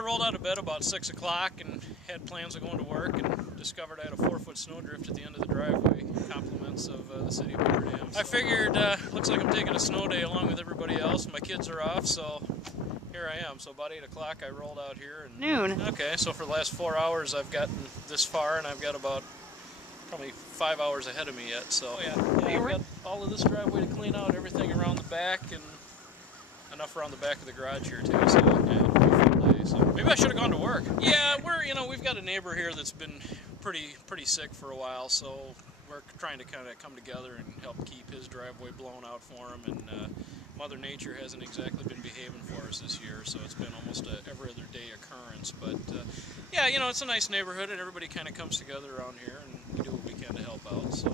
I rolled out of bed about 6 o'clock and had plans of going to work and discovered I had a 4-foot snowdrift at the end of the driveway, compliments of the city of Beaver Dam. I figured, looks like I'm taking a snow day along with everybody else. My kids are off, so here I am. So about 8 o'clock I rolled out here. And noon. Okay, so for the last 4 hours I've gotten this far, and I've got about probably 5 hours ahead of me yet. So yeah, I've got all of this driveway to clean out, everything around the back, and enough around the back of the garage here too. So yeah, full day. So maybe I should have gone to work. Yeah, we've got a neighbor here that's been pretty sick for a while, so we're trying to kind of come together and help keep his driveway blown out for him. And Mother Nature hasn't exactly been behaving for us this year, so it's been almost a every other day occurrence. But yeah, it's a nice neighborhood, and everybody kind of comes together around here, and we do what we can to help out. So.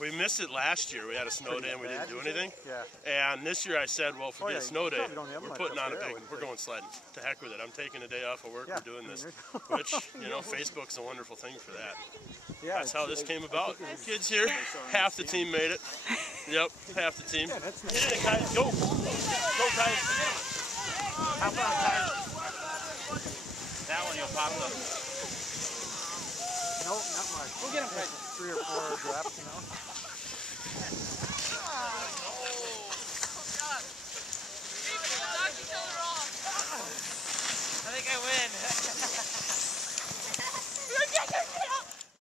We missed it last year. We had a snow day and we didn't do anything. Yeah. And this year I said, well, forget snow day. We're putting on we're going sledding. To heck with it. I'm taking a day off of work. We're doing this. Which, Facebook's a wonderful thing for that. Yeah. That's how this came about. Kids here, half the team made it. Yep, half the team. Get in it, guys. Go. Go, guys. How about that one? You'll pop up. No, not much. We'll get them 3 or 4 drops,